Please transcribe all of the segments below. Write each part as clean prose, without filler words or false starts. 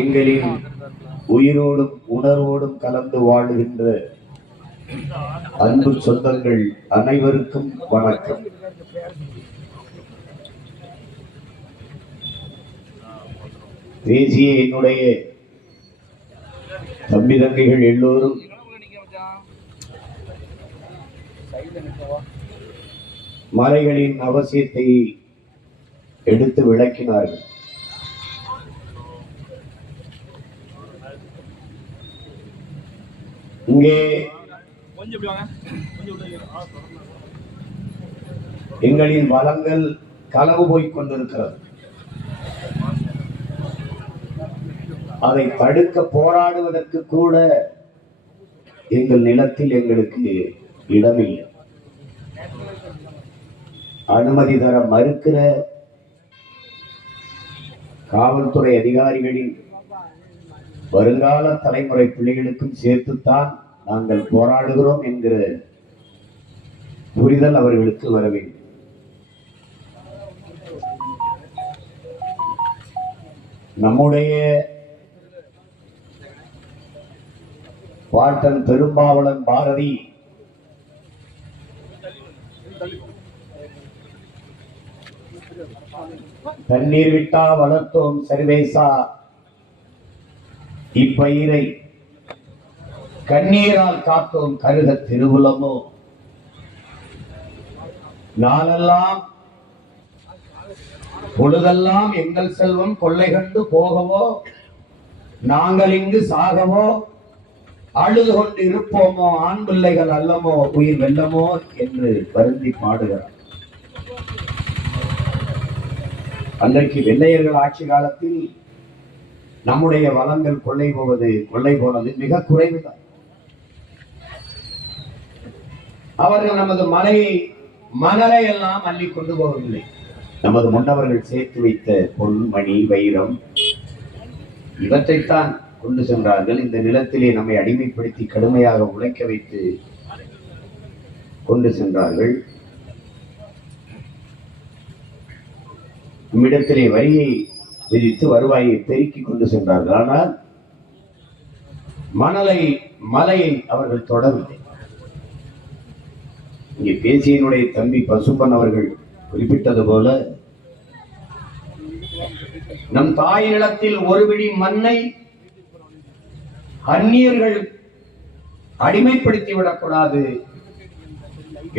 எங்களின் உயிரோடும் உணர்வோடும் கலந்து வாழுகின்ற அன்பு சொந்தங்கள் அனைவருக்கும் வணக்கம். தேசிய என்னுடைய தம்பி தங்கைகள் எல்லோரும் மலைகளின் அவசியத்தை எடுத்து விளக்கினார்கள். இங்கே எங்களின் வளங்கள் களவு போய்க் கொண்டிருக்கிறது. அதை தடுக்க போராடுவதற்கு கூட எங்கள் நிலத்தில் எங்களுக்கு இடமில்லை. அனுமதி தர மறுக்கிற காவல்துறை அதிகாரிகளின் வருங்கால தலைமுறை பிள்ளைகளுக்கும் சேர்த்துத்தான் நாங்கள் போராடுகிறோம் என்கிற புரிதல் அவர்களுக்கு வர வேண்டும். நம்முடைய பாட்டன் பெரும்பாவளன் பாரதி தண்ணீர் விட்டா வளர்த்தோம் சர்வேசா, இப்பயிரை கண்ணீரால் காத்தோம் கருத திருவுலமோ, நாளெல்லாம் பொழுதெல்லாம் எங்கள் செல்வம் கொள்ளை கண்டு போகவோ, நாங்கள் இங்கு சாகவோ, அழுது கொண்டு இருப்போமோ, ஆண் பிள்ளைகள் அல்லமோ, உயிர் வெல்லமோ என்று வருந்தி பாடுகிறார். அன்றைக்கு வெள்ளையர்கள் ஆட்சி காலத்தில் நம்முடைய வளங்கள் கொள்ளை போனது மிக குறைவுதான். அவர்கள் நமது மணலை எல்லாம் அள்ளி கொண்டு போகவில்லை. நமது முன்னவர்கள் சேர்த்து வைத்த பொருள், மணி, வைரம் இவற்றைத்தான் கொண்டு சென்றார்கள். இந்த நிலத்திலே நம்மை அடிமைப்படுத்தி கடுமையாக உழைக்க வைத்து கொண்டு சென்றார்கள். நம்மிடத்திலே வரியை விதித்து வருவாயை பெருக்கிக் கொண்டு சென்றார்கள். ஆனால் மலையை அவர்கள் தொடரவில்லை. இங்கே பேசியனுடைய தம்பி பசும்பன் அவர்கள் குறிப்பிட்டது போல, நம் தாய் நிலத்தில் ஒரு பிடி மண்ணை அந்நியர்கள் அடிமைப்படுத்தி விடக்கூடாது,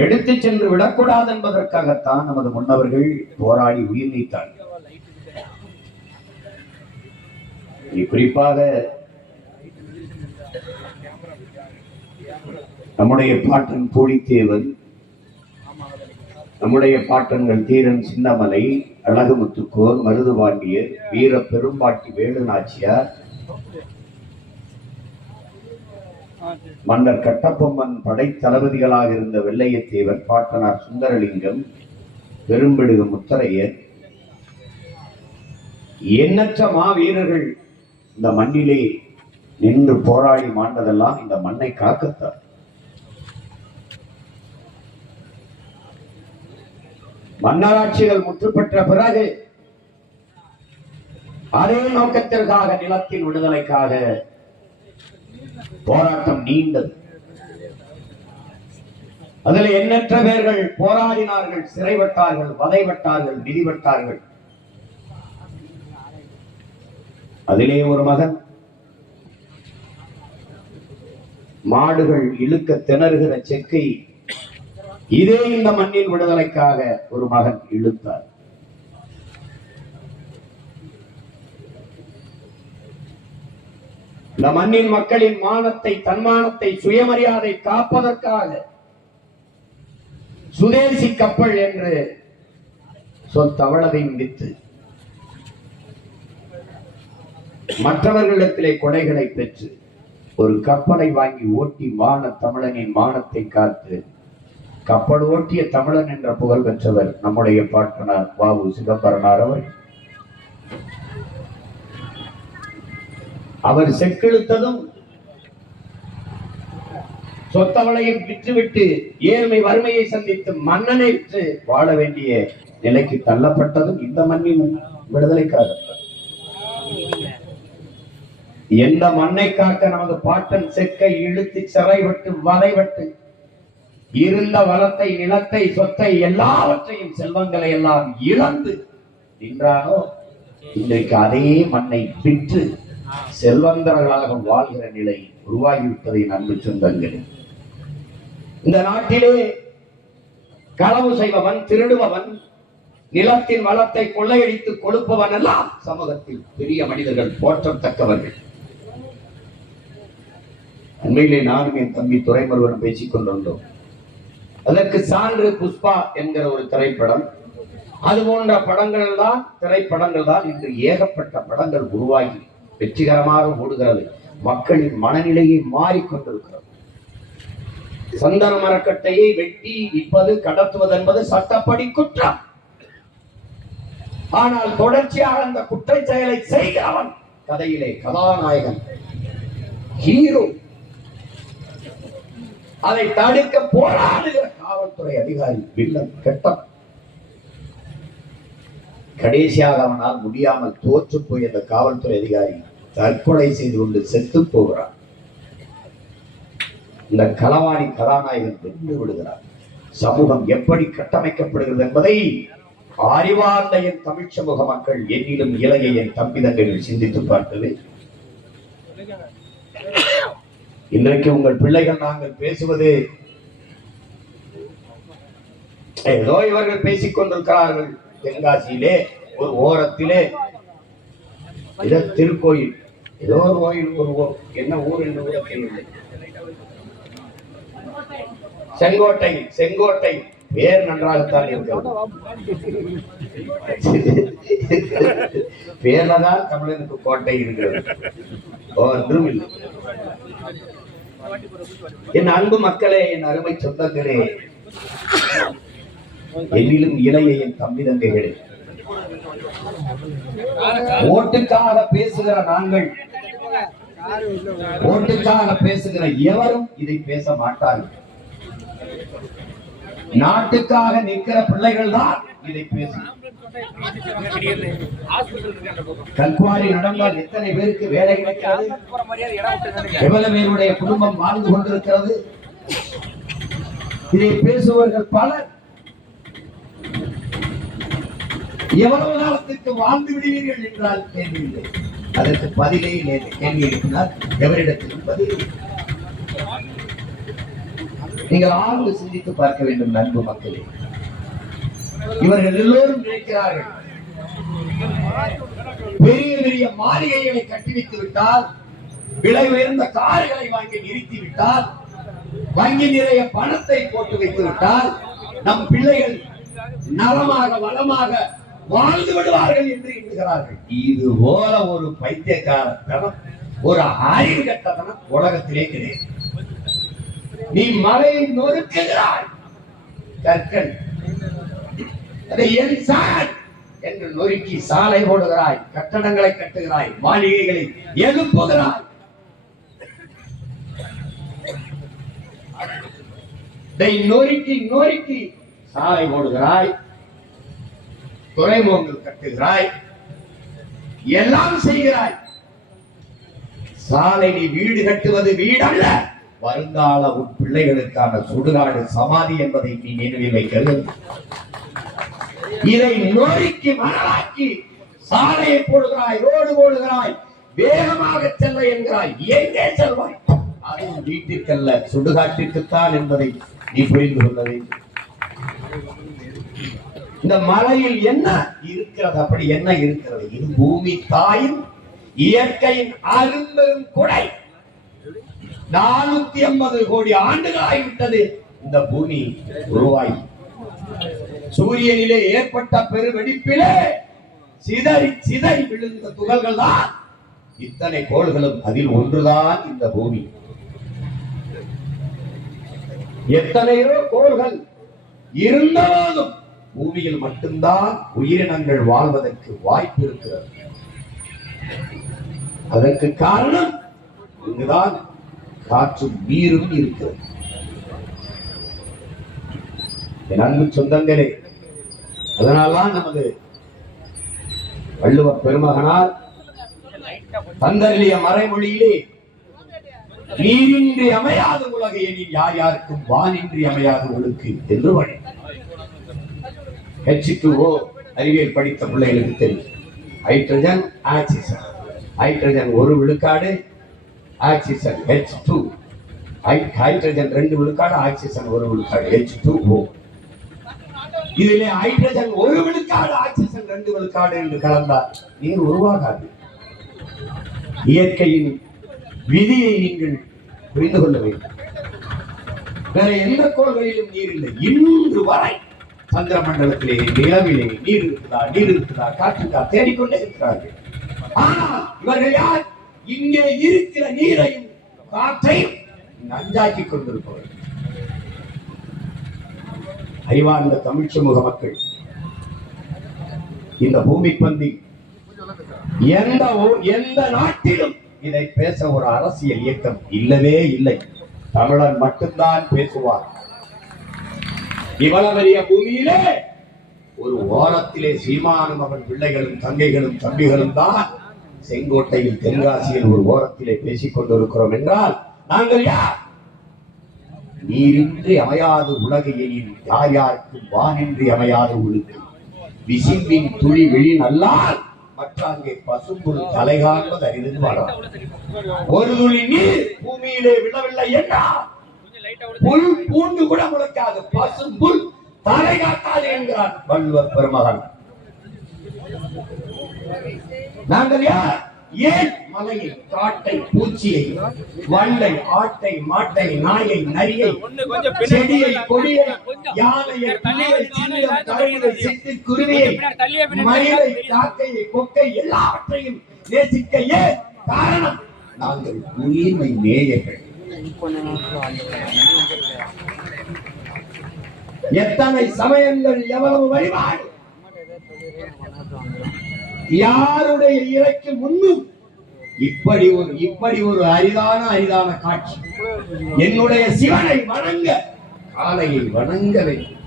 எடுத்து சென்று விடக்கூடாது என்பதற்காகத்தான் நமது முன்னவர்கள் போராடி உயிர் நீத்தார்கள். குறிப்பாக நம்முடைய பாட்டன் பூலித்தேவன், நம்முடைய பாட்டன்கள் தீரன் சின்னமலை, அழகுமுத்துக்கோர், மருதுபாண்டியர், வீர பெரும்பாட்டி வேலு நாச்சியார், மன்னர் கட்டபொம்மன் படை தளபதிகளாக இருந்த வெள்ளையத்தேவர், பாட்டனார் சுந்தரலிங்கம், பெரும்பிடுகு முத்தரையர், எண்ணற்ற மாவீரர்கள் இந்த மண்ணிலே நின்று போராடி மாண்டதெல்லாம் இந்த மண்ணை காக்கத்தான். மன்னராட்சிகள் முற்றுப்பெற்ற பிறகு அதே நோக்கத்திற்காக, நிலத்தின் விடுதலைக்காக போராட்டம் நீண்டது. அதில் எண்ணற்ற பேர்கள் போராடினார்கள், சிறைப்பட்டார்கள், வதைப்பட்டார்கள், மிதிப்பட்டார்கள். அதிலே ஒரு மகன் மாடுகள் இழுக்க திணறுகிற செக்கை இதே இந்த மண்ணின் விடுதலைக்காக ஒரு மகன் இழுத்தார். இந்த மண்ணின் மக்களின் மானத்தை, தன்மானத்தை, சுயமரியாதை காப்பதற்காக சுதேசி கப்பல் என்று சொத்தவளவையும் வித்து மற்றவர்களிடத்திலே கொடைகளை பெற்று ஒரு கப்பலை வாங்கி ஓட்டி தமிழனின் மானத்தை காத்து கப்பல் ஓட்டிய தமிழன் என்ற புகழ் பெற்றவர் நம்முடைய பாட்டனார் வாவு சிதம்பரனார் அவர். அவர் செக்கெழுத்ததும் சொத்தவளையும் விற்றுவிட்டு ஏழ்மை வறுமையை சந்தித்து மன்னனை விற்று வாழ வேண்டிய நிலைக்கு தள்ளப்பட்டதும் இந்த மண்ணின் விடுதலைக்காக. எந்த மண்ணை காக்க நமது பாட்டன் செக்கை இழுத்து சிறைப்பட்டு வதைப்பட்டு இருந்த வளத்தை, நிலத்தை, சொத்தை எல்லாவற்றையும், செல்வங்களை எல்லாம் இழந்து நின்றானோ, இன்றைக்கு அதே மண்ணை விற்று செல்வந்தர்களாக வாழ்கிற நிலை உருவாகிவிட்டதை நன்கு சொந்தங்கள். இந்த நாட்டிலே களவு செய்பவன், திருடுபவன், நிலத்தின் வளத்தை கொள்ளையடித்து கொடுப்பவன் எல்லாம் சமூகத்தில் பெரிய மனிதர்கள், போற்றத்தக்கவர்கள். உண்மையிலே நானும் என் தம்பி துரைமுருகன் பேசிக் கொண்டிருந்தோம். அதற்கு சான்று புஷ்பா என்கிற ஒரு திரைப்படம். அது போன்ற படங்கள் தான், திரைப்படங்கள் தான் இன்று ஏகப்பட்ட படங்கள் உருவாகி வெற்றிகரமாக ஓடுகிறது. மக்களின் மனநிலையை மாறிக்கொண்டிருக்கிறது. சந்தன மரக்கட்டையை வெட்டி விற்பது, கடத்துவது என்பது சட்டப்படி குற்றம். ஆனால் தொடர்ச்சியாக அந்த குற்ற செயலை செய்கிறவன் கதையிலே கதாநாயகன், ஹீரோ. அதை தடுக்க போராடுகிற காவல்துறை அதிகாரி வில்லன், கெட்டம். கடைசியாக அவனால் முடியாமல் தோற்று போய் அந்த காவல்துறை அதிகாரி தற்கொலை செய்து கொண்டு செத்து போகிறார். இந்த களவாணி கதாநாயகன் வென்று விடுகிறார். சமூகம் எப்படி கட்டமைக்கப்படுகிறது என்பதை அறிவார்ந்த என் தமிழ் சமூக மக்கள், என்னிலும் இளைய என் தம்பிதங்கள் சிந்தித்து பார்த்தது. இன்றைக்கு உங்கள் பிள்ளைகள் நாங்கள் பேசுவது ஏதோ இவர்கள் பேசிக் கொண்டிருக்கிறார்கள். தென்காசியிலே ஒரு ஓரத்திலே ஏதோ திருக்கோயில், ஏதோ ஒரு கோயில், ஒரு என்ன ஊர் என்று கூட தெரியவில்லை. செங்கோட்டை, செங்கோட்டை பேர் நன்றாகத்தான் இருக்கிறது. பேர்லதான் தமிழனுக்கு கோட்டை இருக்கிறது, ஒன்றும் இல்லை. என் அன்பு மக்களே, என் அருமை சொந்தங்களே, என்னிலும் இளைய என் தம்பி தங்கைகளே, ஓட்டுக்காக பேசுகிற நாங்கள், ஓட்டுக்காக பேசுகிற எவரும் இதை பேச மாட்டார்கள். நாட்டுக்காக நிற்கிற பிள்ளைகள் தான் இதை பேசும். கல்குவாரி நடந்தால் எத்தனை பேருக்கு வேலை கிடைக்கிறது? எவ்வளவு பேருடைய குடும்பம் வாழ்ந்து கொண்டிருக்கிறது? இதை பேசுபவர்கள் பலர். எவ்வளவு காலத்திற்கு வாழ்ந்து விடுவீர்கள் என்றால் கேள்வியில்லை. அதற்கு பதிலே இல்லை. கேள்வி எழுப்பினால் எவரிடத்திலும் பதில். நீங்கள் ஆழ்ந்து சிந்தித்து பார்க்க வேண்டும் அன்பு மக்களே. இவர்கள் எல்லோரும் நினைக்கிறார்கள், பெரிய பெரிய மாளிகைகளை கட்டி வைத்து விட்டால், விலை உயர்ந்த கார்களை வாங்கி நிறுத்தி விட்டால், வங்கி நிறைய பணத்தை போட்டு வைத்து விட்டால் நம் பிள்ளைகள் நலமாக வளமாக வாழ்ந்து விடுவார்கள் என்று எண்ணுகிறார்கள். இது போல ஒரு பைத்தியக்காரத்தனம், ஒரு அறிவு கட்டத்தனம் உலகத்திலே கிடையாது. நீ மலையை நொறுக்குகிறாய், கற்கள் அதை என்று நொறுக்கி சாலை போடுகிறாய், கட்டடங்களை கட்டுகிறாய், மாளிகைகளை எழுப்புகிறாய். நொறுக்கி நொறுக்கி சாலை போடுகிறாய், துறைமுகங்கள் கட்டுகிறாய், எல்லாம் செய்கிறாய். சாலை நீ வீடு கட்டுவது வீடு அல்ல, வருங்கால உன் பிள்ளைகளுக்கான சுடுகாடு, சமாதி என்பதை நீ நினைவில் வைக்கிறது. இதை நொறுக்கி மணலாக்கி சாலையை போடுகிறாய், ரோடு போடுகிறாய், வேகமாக செல்ல என்கிறாய். எங்கே செல்வாய்? அதுவும் வீட்டிற்கல்ல, சுடுகாட்டிற்குத்தான் என்பதை நீ புரிந்து கொள்ள வேண்டும். இந்த மலையில் என்ன இருக்கிறது? அப்படி என்ன இருக்கிறது? இது பூமி தாயின் இயற்கையின் அரும்பெரும் கொடை. 450 கோடி ஆண்டுகளாகிவிட்டது இந்த பூமி உருவாகி. சூரியனிலே ஏற்பட்ட பெருவெடிப்பிலே சிதறி சிதறி விழுந்த துகள்கள் தான் இத்தனை கோள்களும். அதில் ஒன்றுதான் இந்த பூமி. எத்தனையோ கோள்கள் இருந்தபோதும் பூமியில் மட்டும்தான் உயிரினங்கள் வாழ்வதற்கு வாய்ப்பு இருக்கிறது. அதற்கு காரணம் இங்குதான் காற்றும் நீரும் இருக்கிறது. என் அன்பு சொந்தங்களே, அதனால்தான் நமது வள்ளுவர் பெருமகனார் தந்தருளிய மறைமொழியிலே நீரின்றி அமையாத உலக எனில் யார் யாருக்கும் வானின்றி அமையாத ஒழுக்கு என்று வழி. H2O அறிவியல் படித்த பிள்ளைகளுக்கு தெரியும். ஹைட்ரஜன் ஆக்சிஜன், ஹைட்ரஜன் 1 விழுக்காடு, ஆக்சிஜன் H2, ஹைட்ரஜன் 2 விழுக்காடு, ஆக்சிஜன் 1 விழுக்காடு H2O. இதிலே ஹைட்ரஜன் 1 விழுக்காடு, ஆக்சிஜன் 2 விழுக்காடு என்று கலந்தால் நீர் உருவாகாது. இயற்கையின் விதியை நீங்கள் புரிந்து கொள்ள வேண்டும். வேற எந்த கோள்களிலும் நீர் இல்லை. இன்று வரை சந்திர மண்டலத்திலே, நிலவிலே நீர் இருக்குதா காற்றுக்கா தேடிக்கொண்டே இருக்கிறார்கள். ஆனால் இவர்கள் யார்? இங்கே இருக்கிற நீரையும் காற்றையும் நஞ்சாக்கி கொண்டிருப்பவர்கள். அறிவார்ந்த தமிழ் சமூக மக்கள், இந்த பூமி பந்தி எந்த நாட்டிலும் இதை பேச ஒரு அரசியல் இயக்கம் இல்லவே இல்லை. தமிழன் மட்டும்தான் பேசுவார். இவ்வளவு பெரிய பூமியிலே ஒரு ஓரத்திலே சீமானும் அவன் பிள்ளைகளும் தங்கைகளும் தம்பிகளும் தான் செங்கோட்டையில் தென்காசியில் ஒரு ஓரத்திலே பேசிக் கொண்டிருக்கிறோம் என்றால் நாங்கள் யார்? நீரின்றி அமையாது உலகையில் யார் யாருக்கும் வானின்றி அமையாத ஒழுக்கு. விசிம்பின் துளி வெளி நல்லால் மற்றாங்கே பசும்புல் தலை காண்பது அரிது வாழலாம். ஒரு துளி நீர் பூமியிலே விழவில்லை என்றால் புல் பூண்டு கூட முளைக்காது, பசும்புல் தலை காட்டாது என்கிறார் வள்ளுவர் பெருமகன். நாங்கள் யார்? ஏன் மலையை, காட்டை, பூச்சியை, வண்டை, ஆட்டை, மாட்டை, நாயை, நரியை, செடியை, கொடியை, யானையை, புலியை, சிங்கம், கழுதை, சிட்டு, குருவியை, மயிலை, காக்கையை, கொக்கை எல்லாவற்றையும் நேசிக்க ஏன் காரணம்? நாங்கள் உயிர்மை நேயர்கள். எத்தனை சமயங்கள், எவ்வளவு வழிபாடு, யாருடைய இறைக்கு முன்னும் இப்படி ஒரு அரிதான காட்சி. என்னுடைய சிவனை வணங்க காலையை வணங்க வேண்டும்,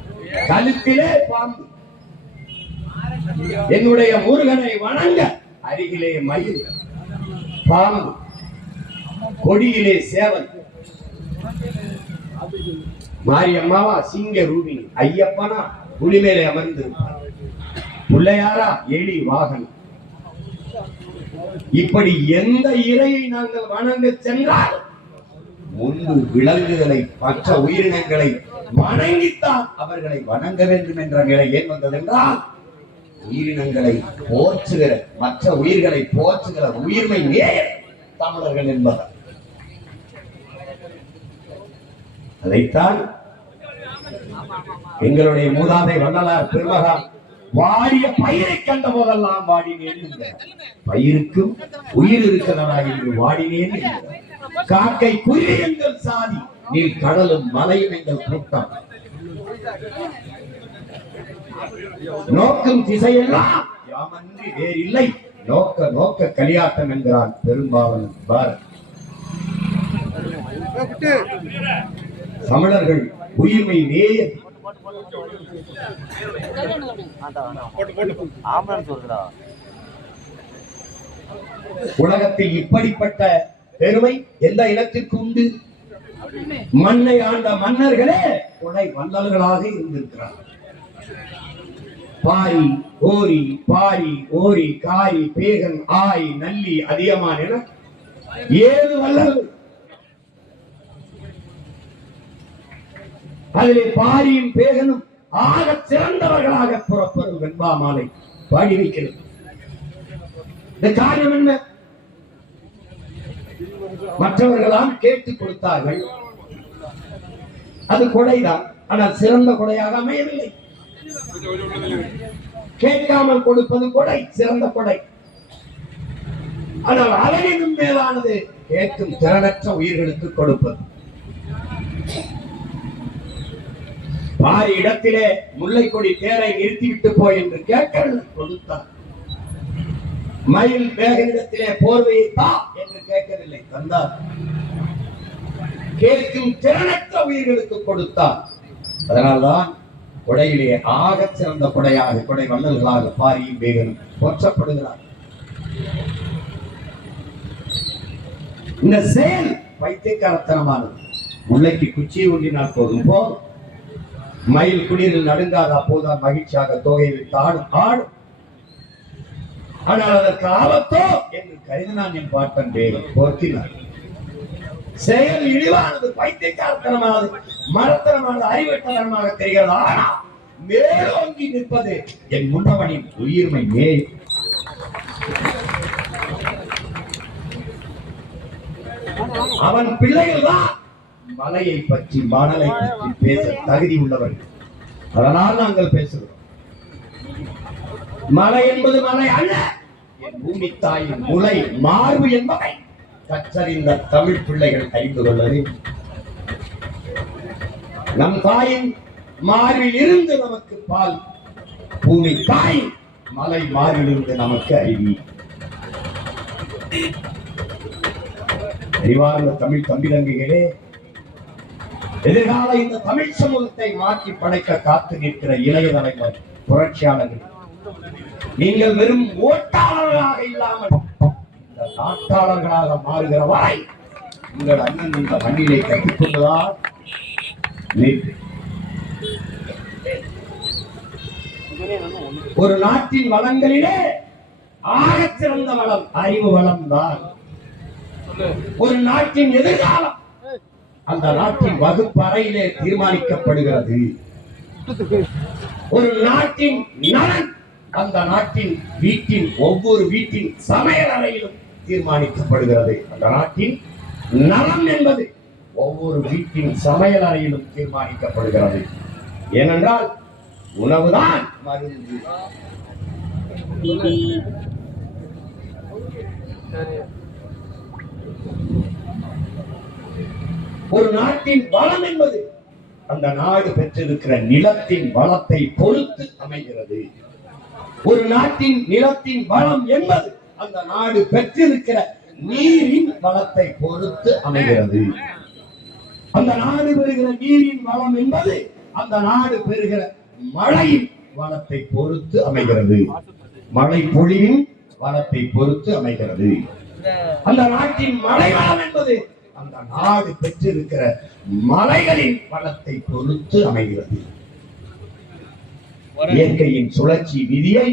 கழுத்திலே பாம்பு. என்னுடைய முருகனை வணங்க அருகிலே மயில், பாம்பு, கொடியிலே சேவல், மாரியம்மாவா சிங்க ரூபினி, ஐயப்பனா புலி மேலே அமர்ந்து, பிள்ளையாரா எலி வாகனம். இப்படி எந்த இறையை நாங்கள் வணங்க சென்றால் முன்பு விலங்குகளை, மற்ற உயிரினங்களை வணங்கித்தான் அவர்களை வணங்க வேண்டும் என்ற நிலை ஏன் வந்ததென்றால் உயிரினங்களை போற்றுகிற, மற்ற உயிர்களை போற்றுகிற உயிர்மை நேயர் தமிழர்கள் என்பவர். அதைத்தான் எங்களுடைய மூதாதை வள்ளலார் பெருமகன் வாடிய பயிரை கண்ட போதெல்லாம் வாடினேன். பயிருக்கும் உயிர் இருக்கிறதா என்று வாடினேன். காக்கை குருவி எங்கள் சாதி, நீர் கடலும் மலையும் எங்கள் கூட்டம். நோக்கும் திசையெல்லாம் யாமன்றி வேறில்லை, நோக்க நோக்க களியாட்டம் என்கிறான் பெரும்பாவன் பாரத். தமிழர்கள் உயிர்மை நேயர். உலகத்தில் இப்படிப்பட்ட பெருமை எந்த இனத்திற்கு உண்டு? மண்ணை ஆண்ட மன்னர்களே கொடை வள்ளல்களாக இருந்திருக்கிறார். பாரி, ஓரி, பாரி, ஓரி, காரி, பேகன், ஆய், நல்லி, அதியமான் என 7 வள்ளல்கள். அதிலே பாரியும் பேகனும் ஆக சிறந்தவர்களாக புறப்படும் வெண்பா மாலை பாடி வைக்கிறது. இந்த காரணம் என்ன? மற்றவர்களாம் கேட்டுக் கொடுத்தார்கள், அது கொடைதான். ஆனால் சிறந்த கொடையாக அமையவில்லை. கேட்காமல் கொடுப்பது கொடை, சிறந்த கொடை. ஆனால் அழகினும் மேலானது கேட்கும் திறனற்ற உயிர்களுக்கு கொடுப்பது. பாரி இடத்திலே முல்லை கொடி தேரை நிறுத்திவிட்டு போய் என்று கேட்கவில்லை, கொடுத்தார். மயில் வேகனிடத்திலே போர்வையை தா என்று கேட்கவில்லை, தந்தார். கேட்கும் திறனற்ற உயிர்களுக்கு கொடுத்தார். அதனால்தான் கொடையிலே ஆக சிறந்த கொடையாக, கொடை வள்ளல்களாக பாரியும் வேகனும் போற்றப்படுகிறார். இந்த செயல் பைத்தியக்காரத்தனமானது. முல்லைக்கு குச்சியை ஒன்றினால் போதும் போதும், மயில் குளிரில் நடுங்காத அப்போதான் மகிழ்ச்சியாக தொகை வைத்து ஆடும் ஆடும். ஆனால் அதற்கு ஆபத்தோ என்று கருதினான் என் பாட்டன் வேகம் போர்த்தினார். செயல் இழிவானது, பைத்தியக்காரத்தனமானது, மரத்தனமானது, அறிவற்றனமாக தெரிகிறது. ஆனா மேலோங்கி நிற்பது என் முன்னவனின் உயிர்மை மேல். அவன் பிள்ளைகள் தான் மலையை பற்றி மணலை பற்றி பேச தகுதி உள்ளவர்கள். அதனால் நாங்கள் பேசுகிறோம். மலை என்பது மலை அல்ல, என் பூமி தாயின் முளை மார்பு என்பதை கற்றறிந்த தமிழ் பிள்ளைகள் அறிந்து கொள்ளவே. நம் தாயின் மார்பில் இருந்து நமக்கு பால், பூமி தாயின் மலை மார்பில் இருந்து நமக்கு அறிவி. அறிவார்ந்த தமிழ் தம்பிதங்கைகளே, எதிர்கால இந்த தமிழ் சமூகத்தை மாற்றி படைக்க காத்து நிற்கிற இளைய தலைவர் புரட்சியாளர்கள், நீங்கள் வெறும் ஓட்டாளர்களாக இல்லாமல் இந்த நாட்டாளர்களாக மாறுகிற வரை உங்கள் அண்ணன் இந்த மண்ணிலே கற்றுக்கொண்டுதான் ஒரு நாட்டின் வளங்களிலே ஆகச் சிறந்த வளம் அறிவு வளம் தான். ஒரு நாட்டின் எதிர்காலம் அந்த நாட்டின் வகுப்பறையிலே தீர்மானிக்கப்படுகிறது. ஒரு நாட்டின் நலன் அந்த நாட்டின் வீட்டின் ஒவ்வொரு வீட்டின் சமையல் அறையிலும் தீர்மானிக்கப்படுகிறது. அந்த நாட்டின் நலம் என்பது ஒவ்வொரு வீட்டின் சமையல் அறையிலும் தீர்மானிக்கப்படுகிறது. ஏனென்றால் உணவுதான் மருந்து. ஒரு நாட்டின் வளம் என்பது அந்த நாடு பெற்றிருக்கிற நிலத்தின் வளத்தை பொறுத்து அமைகிறது. ஒரு நாட்டின் நிலத்தின் வளம் என்பது அந்த நாடு பெற்றிருக்கிற நீரின் வளத்தை பொறுத்து அமைகிறது. அந்த நாடு பெறுகிற நீரின் வளம் என்பது அந்த நாடு பெறுகிற மழையின் வளத்தை பொறுத்து அமைகிறது. மழை பொழிவின் வளத்தை பொறுத்து அமைகிறது. அந்த நாட்டின் மழை வளம் என்பது அந்த நாடு பெற்றிருக்கிற மலைகளின் வளத்தை பொறுத்து அமைகிறது. இயற்கையின் சுழற்சி விதியை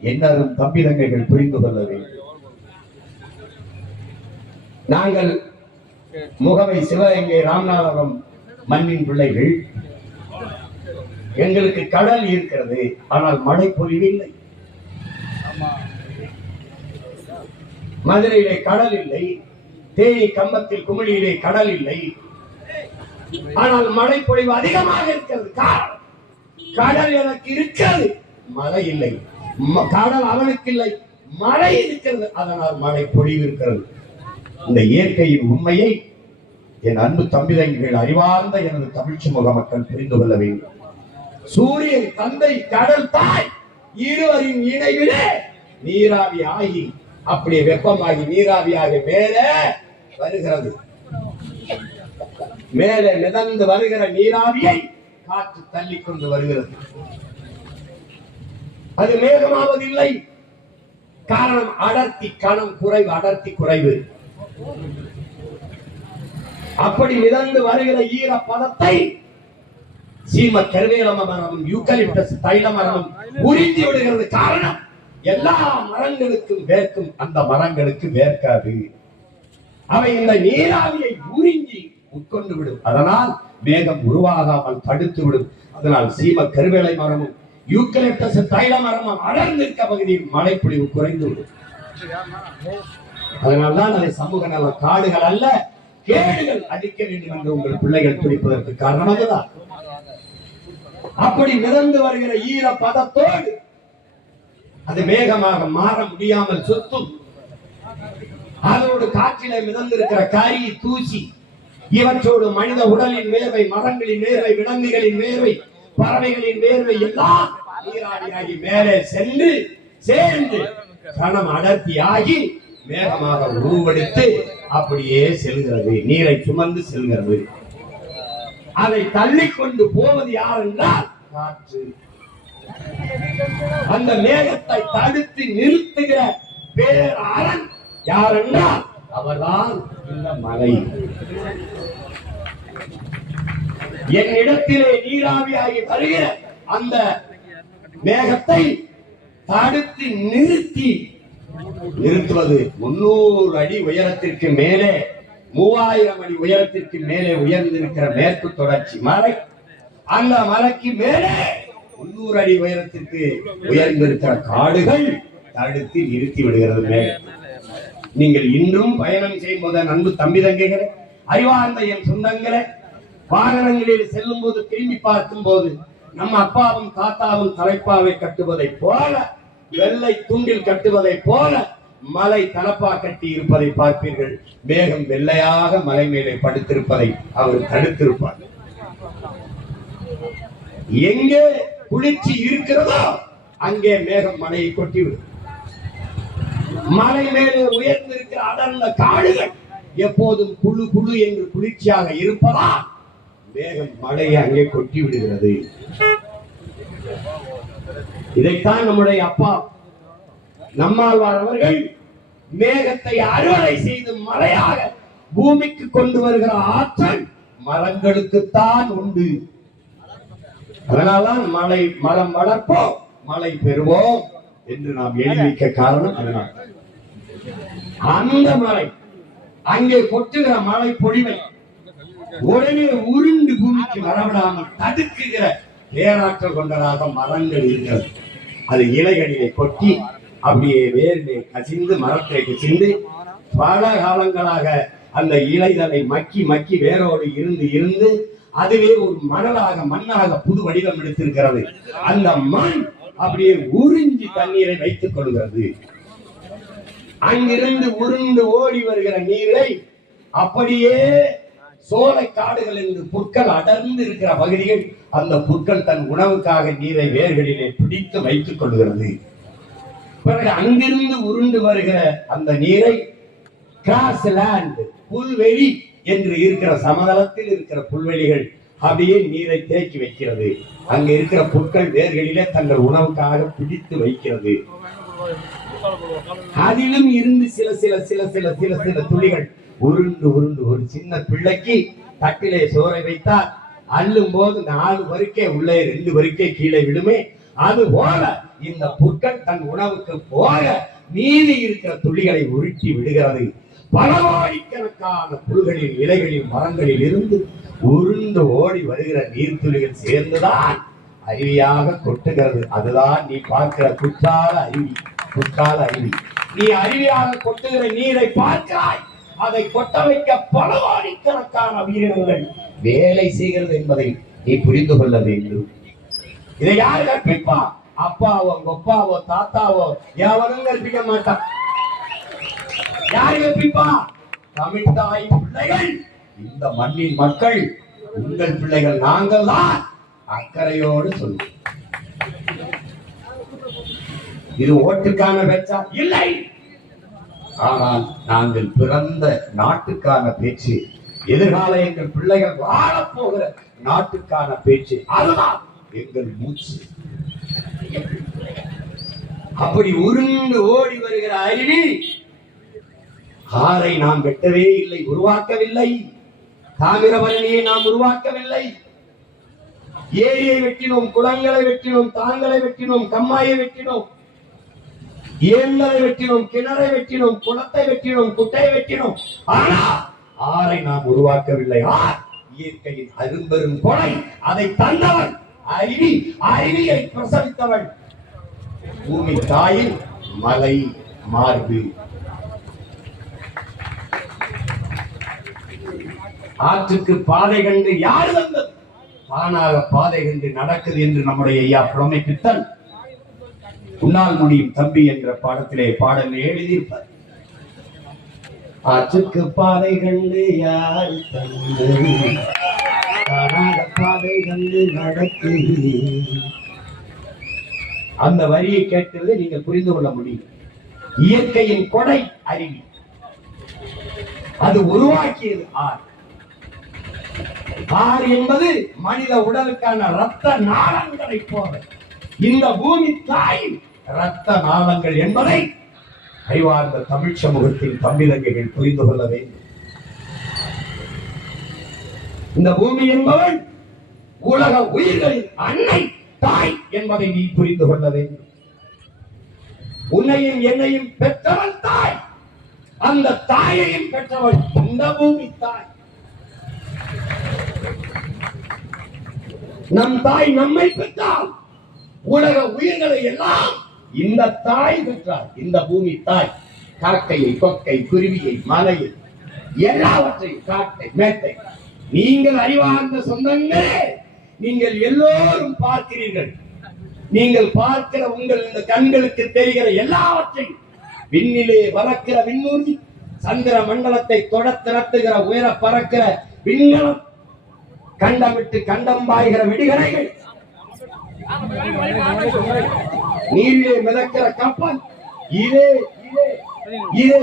என்னரும் தம்பிதங்கைகள் புரிந்து கொள்ள வேண்டும். நாங்கள் முகவை சிவகங்கை ராமநாதபுரம் மண்ணின் பிள்ளைகள். எங்களுக்கு கடல் இருக்கிறது, ஆனால் மழை பொழிவில்லை. மதுரையிலே கடல் இல்லை, தேனி கம்பத்தில் குமிழியிலே கடல் இல்லை, ஆனால் மழை பொழிவு அதிகமாக இருக்கிறது. காரணம், கடல் எனக்கு இருக்கிறது, மழை இல்லை. கடல் அவனுக்கு இல்லை, மழை இருக்கிறது, அதனால் மழை பொழிவு இருக்கிறது. இந்த இயற்கையின் உண்மையை என் அன்பு தம்பிதங்கைகள், அறிவார்ந்த எனது தமிழ் சமூக மக்கள் புரிந்து கொள்ள வேண்டும். சூரியன் தந்தை, கடல் தாய், இருவரின் இணைவிலே நீராவி ஆகி அப்படியே வெப்பமாகி நீராவியாக மேலே வருகிறது. மேலே மிதந்து வருகிற நீராவியை காற்று தள்ளி கொண்டு வருகிறது. அது மேகமாவதில்லை. காரணம், அடர்த்தி கணம் குறைவு, அடர்த்தி குறைவு. அப்படி மிதந்து வருகிற ஈர பதத்தை சீம கருவேல மரமும் யூக்கலிப்டஸ் தைல மரமும் உறிஞ்சி விடுகிறது. காரணம், எல்லா மரங்களுக்கும் வேர்க்கும், அந்த மரங்களுக்கு வேர்க்காது. அவை இந்த நீராவியை உறிஞ்சி உட்கொண்டு விடும். அதனால் மேகம் உருவாகாமல் தடுத்து விடும். அதனால் சீம கருவேலை மரமும் யூக்கலிப்டஸ் தைல மரமும் அடர்ந்திருக்க பகுதியில் மழை பொழிவு குறைந்து விடும். அதனால்தான் அதை சமூக நல காடுகள் அல்ல, கேடுகள் அடிக்க வேண்டும் என்று உங்கள் பிள்ளைகள் துடிப்பதற்கு காரணம் அதுதான். அப்படி மிதந்து வருகிற ஈர பதத்தோடு அது மேகமாக மாற முடியாமல் சுத்தும். அதோடு காற்றிலே மிதந்திருக்கிற கரி, தூசி, இவற்றோடு மனித உடலின் வேர்வை, மரங்களின் வேர்வை, விலங்குகளின் வேர்வை, பறவைகளின் வேர்வை எல்லாம் நீராடியாகி மேலே சென்று சேர்ந்து கணம் அடர்த்தியாகி மேகமாக உருவெடுத்து அப்படியே செல்கிறது. நீரை சுமந்து செல்கிறது. அதை தள்ளிக்கொண்டு போவது யார் என்றால் காற்று. அந்த மேகத்தை தடுத்து நிறுத்துகிற பேரரண் யார் என்றால் அவர்தான் இந்த மலை. என்னிடத்திலே நீராவியாகி வருகிற அந்த மேகத்தை தடுத்து நிறுத்துவது 300 அடி உயரத்திற்கு மேலே 3000 அடி உயரத்திற்கு மேலே உயர்ந்திருக்கிற மேற்கு தொடர்ச்சி மலை. அந்த மலைக்கு மேலே 300 அடி உயரத்திற்கு உயர்ந்திருக்கிற காடுகள் தடுத்து நிறுத்தி விடுகிறது மேகம். நீங்கள் இன்றும் பயணம் செய்யும் போது அன்பு தம்பி தங்கைகளை, அறிவார்ந்த என் சொந்தங்களை, வாகனங்களில் செல்லும் போது திரும்பி பார்க்கும் போது நம்ம அப்பாவும் தாத்தாவும் தலைப்பாவை கட்டுவதை போல, வெள்ளை துண்டில் கட்டுவதை போல மலை தலப்பா கட்டி இருப்பதை பார்ப்பீர்கள். மேகம் வெள்ளையாக மலை மேலே படுத்திருப்பதை அவர் தடுத்திருப்பார். எங்கே குளிர்ச்சி இருக்கிறதோ அங்கே மேகம் மலையை கொட்டிவிடும். மலை மேலே உயர்ந்திருக்கிற அடர்ந்த காடுகள் எப்போதும் குழு குழு என்று குளிர்ச்சியாக இருப்பதால் மேகம் மலையை அங்கே கொட்டி விடுகிறது. இதைத்தான் நம்முடைய அப்பா நம்மாழ்வார் அவர்கள் மேகத்தை அறுவடை செய்து மலையாக பூமிக்கு கொண்டு வருகிற ஆற்றல் மரங்களுக்குத்தான் உண்டு. அதனால்தான் மரம் வளர்ப்போம், மழை பெறுவோம் என்று நாம் எழுதி வைக்க காரணம் அதனால். அந்த மலை அங்கே கொட்டுகிற மழை பொழிவை உடனே உருண்டு பூமிக்கு வரவிடாமல் தடுக்குகிற பேராற்றல் கொண்டதாக மரங்கள் இருக்கிறது. அது இலைகளிலே கொட்டி அப்படியே வேரிலே கசிந்து மரத்தை கசிந்து பல காலங்களாக அந்த இலைகளை மக்கி மக்கி வேரோடு இருந்து அதுவே ஒரு மண்ணாக புது வடிவம் எடுத்திருக்கிறது. அந்த மண் அப்படியே உறிஞ்சி தண்ணீரை வைத்துக் கொள்கிறது. அங்கிருந்து உருண்டு ஓடி வருகிற நீரை அப்படியே சோலை காடுகள் என்று புற்கள் அடர்ந்து இருக்கிற பகுதிகள், அந்த புற்கள் தன் உணவுக்காக நீரை வேர்களிலே பிடித்து வைத்துக் கொள்கிறது. பிறகு அங்கிருந்து உருண்டு வருகிற அந்த நீரை கிராஸ் லேண்ட், புல்வெளி என்று இருக்கிற சமதளத்தில் இருக்கிற புல்வெளிகள் அப்படியே நீரை தேக்கி வைக்கிறது. அங்க இருக்கிற புற்கள் வேர்களிலே தங்கள் உணவுக்காக பிடித்து வைக்கிறது. அதிலும் இருந்து சில சில சில சில சில சில துளிகள் உருண்டு உருண்டு ஒரு சின்ன பிள்ளைக்கு தட்டிலே சோறை வைத்தால் அள்ளும் போது 4 வரிக்கை உள்ளே 2 வரிக்கை கீழே விடுமே, அது போல இந்த புற்கள் தன் உணவுக்கு போக மீதி இருக்கிற துளிகளை உருட்டி விடுகிறது. பல கோடிக்கணக்கான புல்களில், இலைகளில், மரங்களில் இருந்து உருண்டு ஓடி வருகிற நீர்த்துளிகள் சேர்ந்துதான் அருவியாக கொட்டுகிறது. அதுதான் நீ பார்க்கிற குற்றால அருவி. நீ அருவியாக கொட்டுகிற நீரை பார்க்கிறாய். அதை கொட்ட வைக்க பல கோடிக்கணக்கான உயிரினங்கள் வேலை செய்கிறது என்பதை நீ புரிந்து கொள்ள வேண்டும். இதை யார் கற்பிப்பா? அப்பாவோ, கொப்பாவோ, தாத்தாவோ எவரும் கற்பிக்க மாட்டான். யார் கற்பிப்பா? தமிழ் தாய் பிள்ளைகள், இந்த மண்ணின் மக்கள், உங்கள் பிள்ளைகள் நாங்கள் தான் அக்கறையோடு சொல்லு. இது ஓட்டுக்கான பேச்சா? இல்லை. ஆனால் நாங்கள் பிறந்த நாட்டுக்கான பேச்சு, எதிர்கால எங்கள் பிள்ளைகள் வாழப்போகிற நாட்டுக்கான பேச்சு, அதுதான் எங்கள் மூச்சு. அப்படி உருண்டு ஓடி வருகிற அருவி ஆறை நாம் வெட்டவே இல்லை, உருவாக்கவில்லை. தாமிரபரணியை நாம் உருவாக்கவில்லை. ஏரியை வெட்டினோம், குளங்களை வெட்டினோம், தாங்களை வெட்டினோம், கம்மாயை வெட்டினோம், ஏந்தலை வெட்டினோம், கிணறை வெட்டினோம், குளத்தை வெட்டினோம், குட்டையை வெட்டினோம். ஆனால் ஆறை நாம் உருவாக்கவில்லை. ஆர் இயற்கையின் அரும்பெரும் கொடை. அதை தந்தவன் அருவி, அருவியை பிரசவித்தவன் பூமி தாயின் மலை மார்பு. ஆற்றுக்கு பாதை கண்டு யார் வந்தது? தானாக பாதை கண்டு நடக்குது என்று நம்முடைய ஐயா புலமை பித்தன் உன்னால் முடியும் தம்பி என்ற பாடத்திலே பாடல் எழுதியிருப்பார். ஆற்றுக்கு பாதை கண்டு யார் தந்தது? தானாக பாதை கண்டு நடக்குது. அந்த வரியை கேட்கிறது நீங்கள் புரிந்து கொள்ள முடியும். இயற்கையின் கொடை அருவி, அது உருவாக்கியது ஆறு. ஆறு என்பது மனித உடலுக்கான இரத்த நாளங்களை போல இந்த பூமி தாயின் இரத்த நாளங்கள் என்பதை அறிவார்ந்த தமிழ் சமூகத்தின் தம்பிதங்கைகள் புரிந்து கொள்ள வேண்டும். இந்த பூமி என்பவள் உலக உயிர்களின் அன்னை தாய் என்பதை நீ புரிந்து கொள்ள வேண்டும். உன்னையும் என்னையும் பெற்றவள் தாய், அந்த தாயையும் பெற்றவள் இந்த பூமி தாய். நம் தாய் நம்மை பெற்றால் உலக உயிர்களை எல்லாம் இந்த தாய் பெற்றார். இந்த பூமி தாய் காக்கையை, கொக்கை, குருவியை, மலையை, எல்லாவற்றையும், காட்டை, மேட்டை. நீங்கள் அறிவார்ந்த சொந்தங்களே, நீங்கள் எல்லோரும் பார்க்கிறீர்கள். நீங்கள் பார்க்கிற உங்கள் இந்த கண்களுக்கு தெரிகிற எல்லாவற்றையும், விண்ணிலே பறக்கிற விண்ணூர்தி, சந்திர மண்டலத்தை தொட திரட்டுகிற உயர பறக்கிற விண்கலம், கண்டமிட்டு கண்டம் பாய்கிற வெடிகளைகள், நீரிலே மிதக்கிற கப்பல், இதே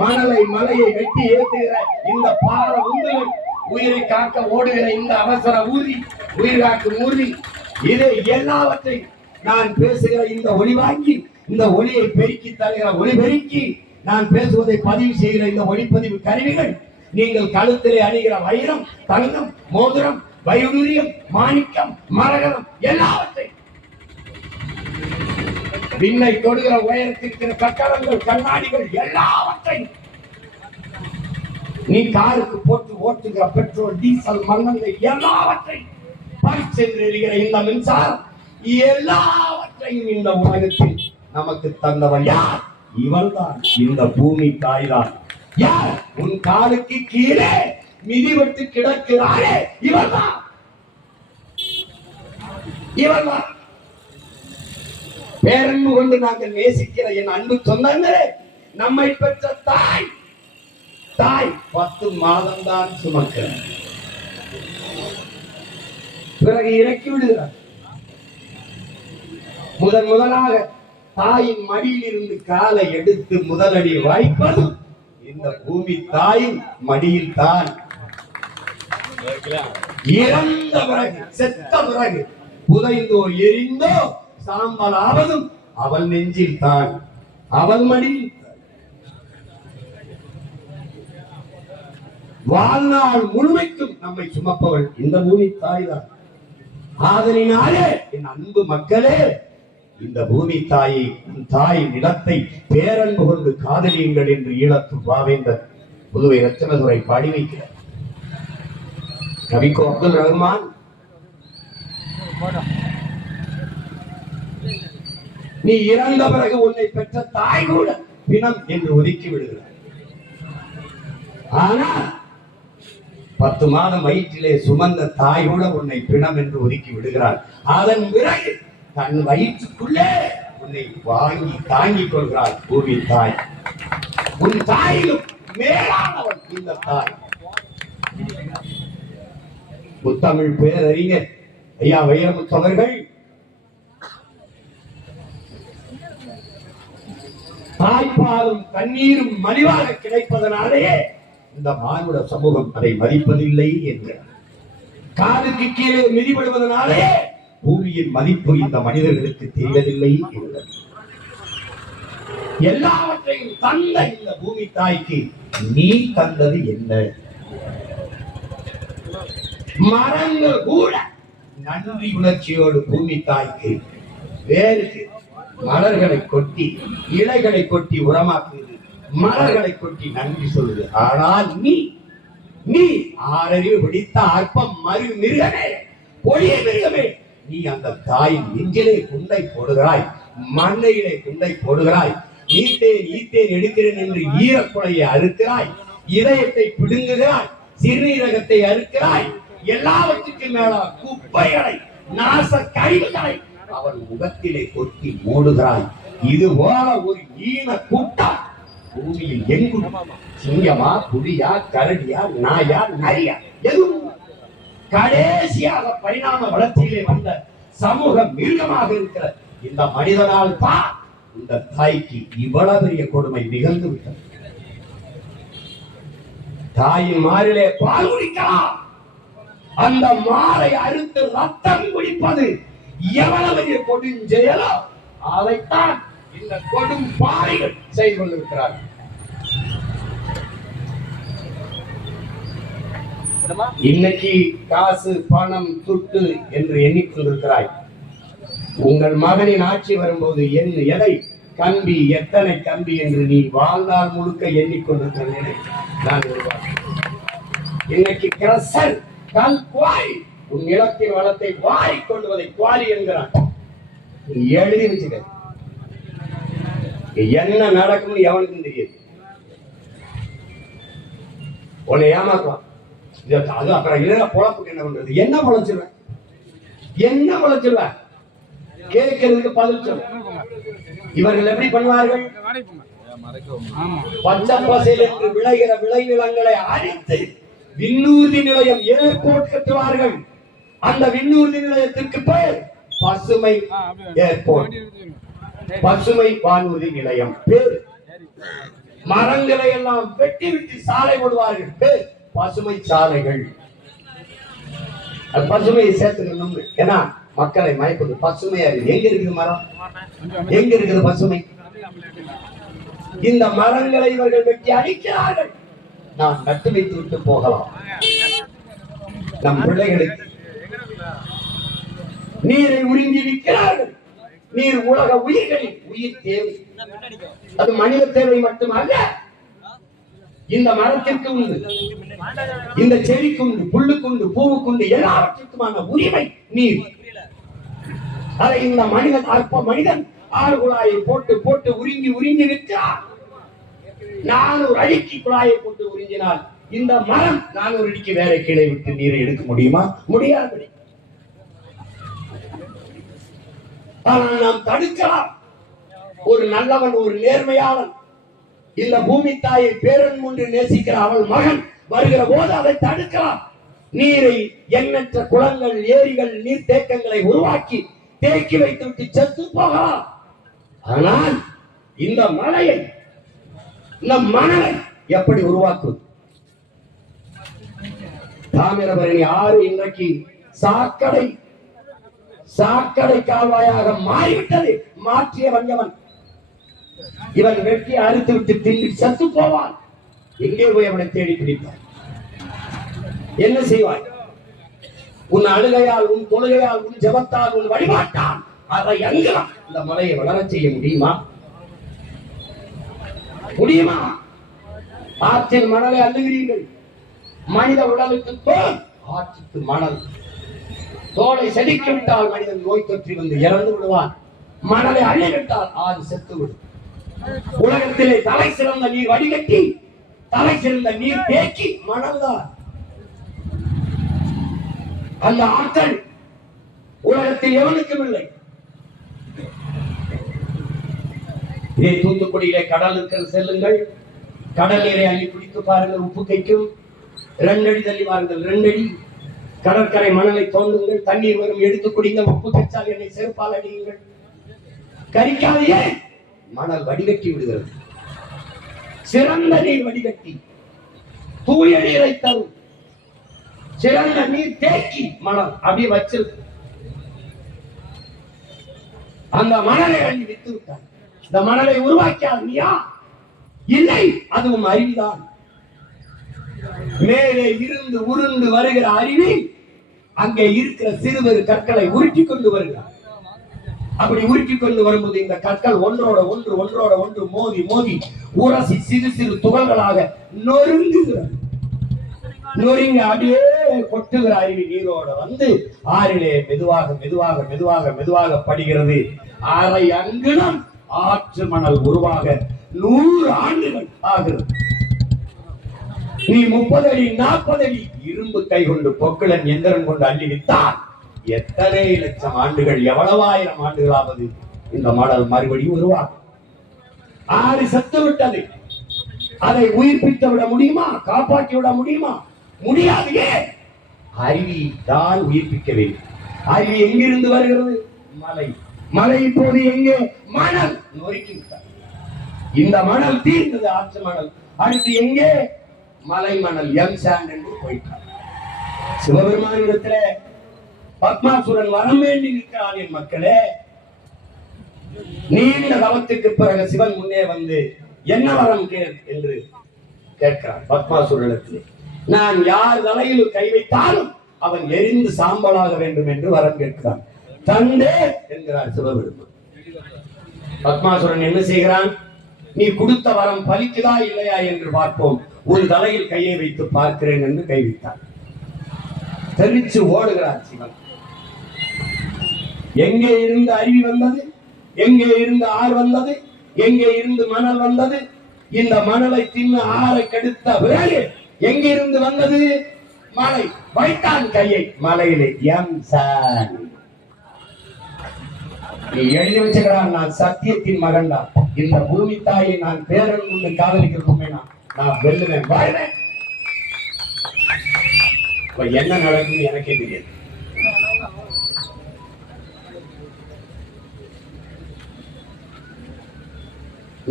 மணலை மலையை வெட்டி ஏற்றுகிற இந்த பார உந்துகள், உயிரை காக்க ஓடுகிற இந்த அவசர ஊர்தி, உயிர் காக்கும் ஊர்தி, இது எல்லாவற்றையும் நான் பேசுகிற இந்த ஒளி வாங்கி, இந்த ஒளியை பெருக்கி தருகிற ஒளி பெருக்கி, நான் பேசுவதை பதிவு செய்கிற இந்த ஒளிப்பதிவு கருவிகள், நீங்கள் கழுத்திலே அணிகிற வைரம், தங்கம், மோதிரம், வைடூரியம், மாணிக்கம், மரகதம், எல்லாவற்றையும், விண்ணை தொடுகிற உயரத்திற்கிற கட்டடங்கள், கண்ணாடிகள், எல்லாவற்றையும், நீ காருக்கு போட்டு ஓட்டுகிற பெட்ரோல், டீசல், மண்ணெண்ணெய், எல்லாவற்றையும், பறிச்சென்று எரிகிற இந்த மின்சாரம், எல்லாவற்றையும் இந்த உலகத்தில் நமக்கு தந்தவன் யார்? இவள்தான், இந்த பூமி தாய்தான். யார்? உன் காலுக்கு கீழே மிதிவிட்டு கிடக்கிறாரே, இவள்தான். பேரன்பு கொண்டு நாங்கள் நேசிக்கிற என் அன்பு சொந்தங்களே, நம்மை பெற்ற தாய் 10 மாதம் தான் சுமக்கிறார், பிறகு இறக்கி விடுகிறார். முதலாக தாயின் மடியில் இருந்து காலை எடுத்து முதலடி வாய்ப்பது இந்த பூமி தாயின் மடியில் தான். இறந்த பிறகு, செத்த பிறகு, புதைந்தோ எரிந்தோ சாம்பலாவதும் அவள் நெஞ்சில் தான், அவள் மடியில். வாழ்நாள் முழுமைக்கும் நம்மை சுமப்பவள் இந்த பூமி தாய் தான். ஆதலினாலே என் அன்பு மக்களே, இந்த பூமி தாயை, தாய் நிலத்தை பேரன்பு கொண்டு காதலியுங்கள் என்று ஈழத்து பாவேந்தர் புதுவை ரத்தினதுரை பாடி வைக்கிறார். கவிக்கோ அப்துல் ரஹ்மான் நீ இறந்த பிறகு உன்னை பெற்ற தாய் கூட பிணம் என்று ஒதுக்கி விடுகிறார். ஆனால் 10 மாதம் வயிற்றிலே சுமந்த தாய் கூட உன்னை பிணம் என்று ஒதுக்கி விடுகிறார். அதன் பிறகு தன் வயிற்றுக்குள்ளே உன்னை வாங்கி தாங்கிக் கொள்கிறார் பூமி தாய். உன் தாயிலும் மேலானவன் இந்த தாய். முத்தமிழ் பேரறிஞர் ஐயா வைரமுத்து அவர்கள் தாய்ப்பாலும் தண்ணீரும் மலிவாக கிடைப்பதனாலேயே இந்த மானுட சமூகம் அதை மதிப்பதில்லை என்கிறார். காதுக்கு கீழே மிதிபடுவதனாலே பூமியின் மதிப்பு இந்த மனிதர்களுக்கு தெரியவில்லை என்கிறார். எல்லாவற்றையும் தந்த இந்த பூமி தாய்க்கு நீ தந்தது என்ன? மரங்கள் கூட நன்றி உணர்ச்சியோடு பூமி தாய்க்கு வேருக்கு மலர்களை கொட்டி, இலைகளை கொட்டி உரமாக்குது, மலர்களை கொட்டி நன்றி சொல்லுது. ஆனால் நீ ஆறறிவு பிடித்த அற்பம் மறு மிருகமே, பொழிய மிருகமே, நீ அந்த தாயின் நெஞ்சிலே குண்டை போடுகிறாய், மண்ணையிலே குண்டை போடுகிறாய். ஈத்தேன் எடுக்கிறேன் என்று ஈரக்குலையை அறுக்கிறாய், இதயத்தை பிடுங்குகிறாய், சிறுநீரகத்தை அறுக்கிறாய், எல்லாவற்றுக்கும் மேல குப்பைகளை, நாச கழிவுகளை அவன் முகத்திலே கொட்டி மூடுகிறாய். இது போல ஒரு ஈன கூட்டம் பூமியில் எங்கும், சிங்கமா, புலியா, கரடியா, நாயா, நரியா, எதுவும் கடைசியாக பரிணாம வளர்ச்சியிலே வந்த சமூக மிருகமாக இருக்கிற இந்த மனிதனால் தான் இந்த தாய்க்கு இவ்வளவு பெரிய கொடுமை நிகழ்ந்து விட்டது. தாயின் மாறிலே பால் குடிக்கலாம், அந்த மாலை அறுத்து ரத்தம் குடிப்பது எவ்வளவு கொடுஞ்செயலோ அதைத்தான் இந்த கொடும் பாவிகள் செய்து கொண்டிருக்கிறார்கள். இன்னைக்கு காசு பணம் துட்டு என்று எண்ணிக்கொண்டிருக்கிறாய். உங்கள் மகனின் ஆட்சி வரும்போது எதை கம்பி எத்தனை கம்பி என்று நீ வாழ்நாள் முழுக்க எண்ணிக்கொண்டிருக்கிற நான் இன்னைக்கு கிரசல் கல் குவாரி உன் நிலத்தின் வளத்தை வாரி கொள்வதை குவாரி என்கிறான். எழுதி வச்சுக்க. என்ன நடக்கும்னு எவனுக்கும் தெரியாது. உன்னை ஏமாக்குவான். அது அப்புறம் இல்ல பொழப்புக்கு என்ன பண்றது? என்ன பொழைச்சிருவேன்? என்ன பொழைச்சிருவேன்? கேட்கிறதுக்கு பதில் சொல்ல. இவர்கள் எப்படி பண்ணுவார்கள்? பச்சை பசையில் என்று விளைகிற விளைநிலங்களை அழித்து விண்ணூர்தி நிலையம் ஏர்போர்ட் கட்டுவார்கள். அந்த விண்ணூர்தி நிலையத்திற்கு பெயர் பசுமை ஏர்போர்ட், பசுமை வானூர்தி நிலையம் பேர். மரங்களை எல்லாம் வெட்டி விட்டு சாலை போடுவார்கள், பேர் பசுமை சாலைகள். பசுமையை சேர்த்துக்கணும். ஏன்னா மக்களை மயப்பது பசுமையா இருக்கு. எங்க இருக்குது மரம்? எங்க இருக்குது பசுமை? இந்த மரங்களை இவர்கள் வெட்டி அழிக்கிறார்கள். நாம் நட்டு வைத்து விட்டு போகலாம். நம் பிள்ளைகளுக்கு நீரை உறிஞ்சி விற்கிறார்கள். நீர் உலக உயிர்களின் உயிர் தேவை. அது மனித தேவை மட்டுமல்ல, இந்த மரத்திற்கு உண்டு, இந்த செடிக்கு உண்டு, புல்லுக்கு உண்டு, பூவுக்கு எல்லாவற்றுக்குமான உரிமை நீர். அதை இந்த மனிதன் அற்ப மனிதன் ஆறு குழாயை போட்டு போட்டு உறிஞ்சி உறிஞ்சி விற்கிறார். 400 அடிக்கு குழாயை போட்டு உறிஞ்சினால் இந்த மரம் 400 அடிக்கு வேற கீழே விட்டு நீரை எடுக்க முடியுமா? முடியாது. ஆனால் நாம் தடுக்கலாம். ஒரு நல்லவன், ஒரு நேர்மையாளன், இந்த பூமி தாயை பேரன் ஒன்று நேசிக்கிற அவள் மகன் வருகிற போது அதை தடுக்கலாம். நீரை எண்ணற்ற குளங்கள், ஏரிகள், நீர் தேக்கங்களை உருவாக்கி தேக்கி வைத்து விட்டு செத்து போகலாம். ஆனால் இந்த மலையை, இந்த மணலை எப்படி உருவாக்குவது? தாமிரபரணி ஆறு இன்றைக்கு சாக்கடை கால்வாயாக மாறிவிட்டது. மாற்றிய வஞ்சவன் இவன் வெட்டி அறுத்து விட்டு திண்டி செத்து போவான். எங்கே போய் அவனை தேடி பிடிப்பான்? என்ன செய்வாய்? உன் அழுகையால், உன் தொழுகையால், உன் ஜபத்தால், உன் வழிபாட்டால் அதை எங்கெல்லாம் இந்த மலையை வளரச் செய்ய முடியுமா? முடியுமா? ஆற்றில் மணலை அள்ளுகிறீர்கள். மனித உடலுக்கு தோல், ஆற்றுக்கு மணல். தோலை செடிக்கு விட்டால் மனிதன் நோய் தொற்றி வந்து இறந்து விடுவான். மணலை அள்ளிவிட்டால் ஆறு செத்து விடும். உலகத்திலே தலை சிறந்த நீர் வடிகட்டி, தலை சிறந்த நீர் தேக்கி மணல் தான். அந்த ஆற்றல் உலகத்தில் எவனுக்கும் இல்லை. இதே தூத்துக்குடியிலே கடல் இருக்கிற செல்லுங்கள். கடல் நீரை அள்ளி குடித்து பாருங்கள், உப்பு கைக்கும். 2 அடி தள்ளி பாருங்கள், 2 அடி. கடற்கரை மணலை தோண்டுங்கள், தண்ணீர் வரும், எடுத்து குடிங்க. உப்பு கச்சால் என்னை செருப்பால் அடியுங்கள், கரிக்காதையே. மணல் வடிகட்டி விடுகிறது. சிறந்த நீர் வடிகட்டி தூய நீரை தரும். சிறந்த நீர் தேக்கி மணல் அப்படியே வச்சிருக்கு. அந்த மணலை அள்ளி வித்து விட்டார். இந்த மணலை உருவாக்கியார் நீயா? இல்லை, அதுவும் அறிவுதான். மேலே இருந்து உருண்டு வருகிற அறிவில் அங்கே இருக்கிற சிறுவர் கற்களை உருட்டி கொண்டு வருகிறார். அப்படி உருட்டி கொண்டு வரும்போது இந்த கற்கள் ஒன்றோட ஒன்று மோதி மோதி உரசி சிறு சிறு துகள்களாக நொறுங்குகிறது. நொறுங்கி அப்படியே கொட்டுகிற அருவி நீரோட வந்து ஆறிலே மெதுவாக மெதுவாக மெதுவாக மெதுவாக படுகிறது. அரை அங்குலம் ஆற்று மணல் உருவாக 100 ஆண்டுகள் ஆகிறது. நீ 30 அடி 40 அடி இரும்பு கை கொண்டு பொக்களன் எந்திரம் கொண்டு அள்ளி விட்டால் எத்தனை லட்சம் ஆண்டுகள், எவ்வளவு ஆயிரம் ஆண்டுகளாவது இந்த மணல் மறுபடியும் உருவாகும். ஆறு செத்து விட்டது. அதை உயிர்ப்பித்து விட முடியுமா? காப்பாற்றி விட முடியுமா? முடியாது. அருவி தான் உயிர்ப்பிக்க வேண்டும். அருவி எங்கிருந்து வருகிறது? மலை. மலை இப்போது எங்கே? மணல் நொறுக்கி விட்டார். இந்த மணல் தீர்ந்தது, ஆற்று மணல். அடுத்து எங்கே? மலை மணல், எம் சாண்ட் என்று போயிட்டார். சிவபெருமானிடத்துல பத்மாசுரன் வரம் வேண்டி நிற்கிறான். என் மக்களே, நீண்ட தவத்துக்கு பிறகு சிவன் முன்னே வந்து என்ன வரம் கேள் என்று கேட்கிறார் பத்மாசுரனிடத்தில். நான் யார் தலையில் கை வைத்தாலும் அவன் எரிந்து சாம்பலாக வேண்டும் என்று வரம் கேட்கிறான். தந்தே என்கிறார் சிவபெருமான். பத்மாசுரன் என்ன செய்கிறான்? நீ கொடுத்த வரம் பலிக்குதா இல்லையா என்று பார்ப்போம், உன் தலையில் கையை வைத்து பார்க்கிறேன் என்று கை வைத்தான். தெரிச்சு ஓடுகிறார் சிவன். எங்கே இருந்து அருவி வந்தது, எங்கே இருந்து ஆறு வந்தது, எங்கே இருந்து மணல் வந்தது? இந்த மணலை தின்னு ஆறை கெடுத்த பிறகு எங்கிருந்து வந்தது? மலை. வைத்தான் கையை மலையிலே. எம் சான், நீ எழுதி வச்சுக்கிறான், நான் சத்தியத்தின் மகன் தான். இந்த பூமி தாயை நான் பேரன் முன்னு காதலிக்கிறதுமே நான் வெல்லுவேன், வாழ்வேன். என்ன நடக்கும் எனக்கே தெரியாது.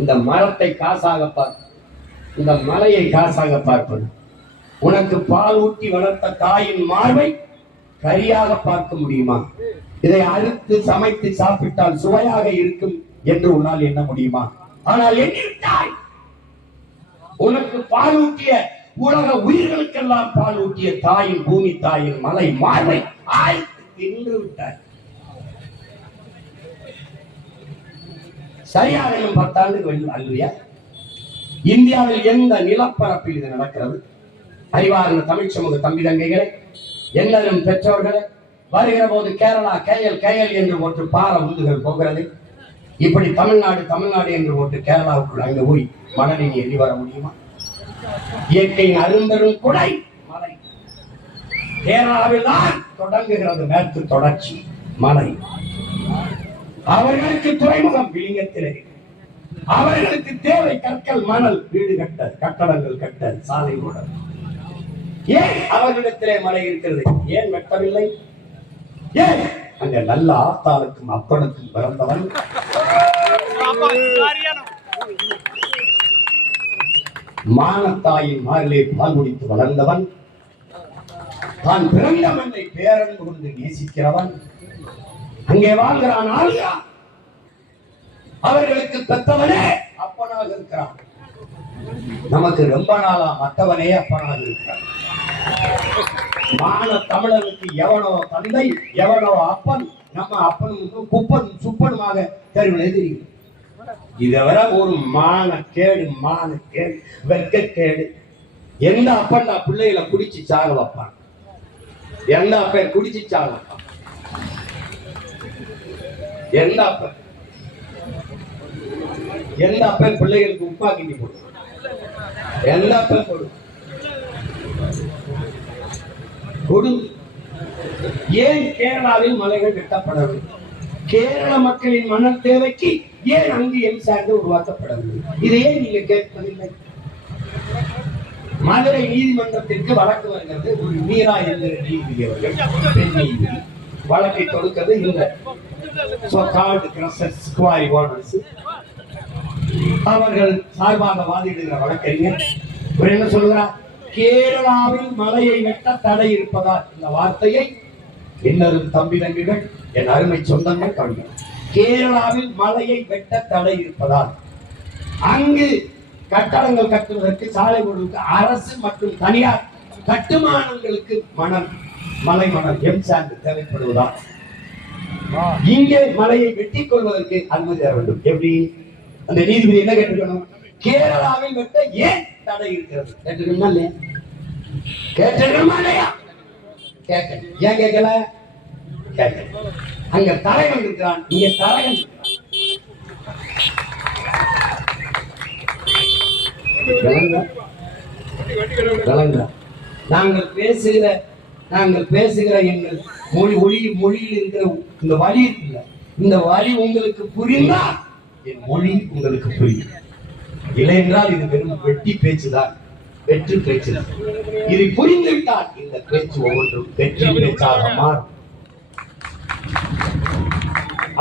இந்த மரத்தை காசாக பார்ப்பது, இந்த மலையை காசாக பார்ப்பது. உனக்கு பால் ஊட்டி வளர்த்த தாயின் மார்பை கரியாக பார்க்க முடியுமா? இதை அறுத்து சமைத்து சாப்பிட்டால் சுவையாக இருக்கும் என்று உன்னால் எண்ண முடியுமா? ஆனால் எண்ணிவிட்டாய். உனக்கு பால் ஊட்டிய உலக உயிர்களுக்கெல்லாம் பால் ஊட்டிய தாயின், பூமி தாயின் மலை மார்பை ஆய்த்து தின்று விட்டாய். சரியாக 10 ஆண்டுகள் அல்லையா? இந்தியாவில் எந்த நிலப்பரப்பில் இது நடக்கிறது? அறிவார்ந்த தமிழ் சமூக தம்பி தங்கைகளை, எல்லாரும் பெற்றோர்களை, வருகிற போது கேரளா கேஎல் கேஎல் என்று ஒன்று பார உந்துகள் போகிறது. இப்படி தமிழ்நாடு தமிழ்நாடு என்று ஒன்று கேரளாவுக்குள் அங்கு போய் மணலை எண்ணி வர முடியுமா? இயற்கையின் அரும்பெரும் குடை மலை கேரளாவில் தான் தொடங்குகிறது. மேற்கு தொடர்ச்சி மலை. அவர்களுக்கு துறைமுகம் விளிங்கத்திலே. அவர்களுக்கு தேவை கற்கள், மணல், வீடு கட்ட, கட்டடங்கள் கட்ட, சாலை ஓட. ஏன் அவர்களிடத்திலே மழை இருக்கிறது? ஏன் வெட்டவில்லை? ஏன் அங்க நல்ல ஆத்தாளுக்கும் அப்பனுக்கும் பிறந்தவன், மானத்தாயின் மாரிலே பால் குடித்து வளர்ந்தவன், தான் பிறந்த மண்ணை பேரன்பு கொண்டு நேசிக்கிறவன் அங்கே வாழ்கிறான், ஆளுகிறான். அவர்களுக்கு பெற்றவனே அப்பனாக இருக்கிறான். நமக்கு ரொம்ப நாளா மற்றவனே அப்பனாக இருக்கிறான். மான தமிழனுக்கு எவனோ தந்தை, எவனோ அப்பன். நம்ம அப்பனுக்கு குப்பன் சுப்பனுமாக தெருவில் தெரியும். இதை விட ஒரு மானக்கேடு, மானக்கேடு, வெட்கக்கேடு. எந்த அப்பன் நான் பிள்ளைகளை குடிச்சு சாக வைப்பான்? எந்த அப்பன் குடிச்சு சாக வைப்பான்? எந்த அப்பன், எந்த அப்பன் பிள்ளைகளுக்கு உப்பா கிண்டி போடு? எந்த அப்பன் கொடு? ஏன் கேரளாவில் மலைகள் வெட்டப்படவில்லை? கேரள மக்களின் மணல் தேவைக்கு ஏன் அங்கு எம்சாண்டு உருவாக்கப்படவில்லை? இதை ஏன் நீங்க கேட்பதில்லை? மதுரை நீதிமன்றத்திற்கு வழக்கு வருகிறது. ஒரு மீரா என்கிற நீதிபதி அவர்கள், பெண் நீதிபதி, வழக்கை தொடுக்கிறது. இந்த அவர்கள் சார்பாக வாதிடுகிற வழக்கறிஞர் என்ன சொல்கிறார்? கேரளாவில் மலையை வெட்ட தடை இருப்பதால். இந்த வார்த்தையை இன்னரும் தம்பி தம்பிகள், என் அருமை சொந்தங்கள் கவிஞர், கேரளாவில் மலையை வெட்ட தடை இருப்பதால் அங்கு கட்டடங்கள் கட்டுவதற்கு, சாலை போடுவதற்கு அரசு மற்றும் தனியார் கட்டுமானங்களுக்கு மணல், மலை மணல், எம்சாண்ட் தேவைப்படுவதால் இங்கே மலையை வெட்டிக் கொள்வதற்கு அனுமதி தர வேண்டும். எப்படி? அந்த நீதிபதி என்ன கேட்டிருக்கணும்? கேரளாவில் வெட்ட ஏன் தடை இருக்கிறது கேட்டிருக்கணுமா இல்லையா? கேட்டிருக்கணுமா இல்லையா? கேட்க. ஏன் கேட்கல? கேட்க. அங்க தரகன் இருக்கிறான், இங்க தரகன் நாங்கள் பேசுகிற எங்கள் மொழியில் இருக்கிற இந்த வழி இருக்குல்ல, இந்த வழி உங்களுக்கு புரிந்தா என் மொழி உங்களுக்கு புரியும். இல்லை என்றால் இது வெறும் வெட்டி பேச்சுதான், வெற்றி பேச்சுதான். இதை புரிந்துவிட்டால் இந்த பேச்சு ஒவ்வொன்றும் வெற்றி பேச்சாக மாறும்.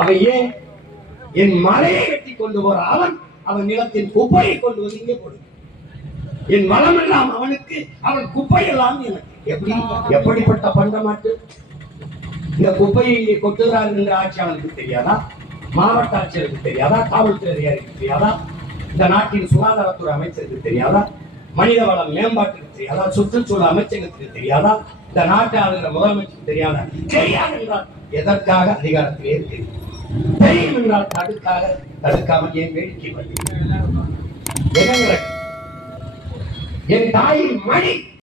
அவையே என் மலையை வெட்டி கொண்டு போற அவன் நிலத்தின் குப்பையை கொண்டு வந்து இங்கே போடு. என் மலம் எல்லாம் அவனுக்கு, அவன் குப்பை எல்லாம் எனக்கு. எப்படிப்பட்ட பண்ட மாட்டு இந்த குப்பையை இங்கே கொட்டுகிறார் என்ற ஆட்சி அவனுக்கு தெரியாதா? மாவட்ட ஆட்சியருக்கு தெரியாதா? காவல்துறை அதிகாரிக்கு தெரியாதா? இந்த நாட்டின் சுகாதாரத்துறை அமைச்சருக்கு தெரியாதா? மனிதவள மேம்பாட்டுக்கு தெரியாதா? சுற்றுச்சூழல் அமைச்சகத்துக்கு தெரியாதா? இந்த நாட்டை ஆளுகிற முதலமைச்சருக்கு தெரியாதா? தெரியாது என்றால் எதற்காக அதிகாரத்திலே தெரியும்? தெரியும் என்றால் தடுக்காமல் ஏன் வேடிக்கை பண்ணி? என் தாயின் மணி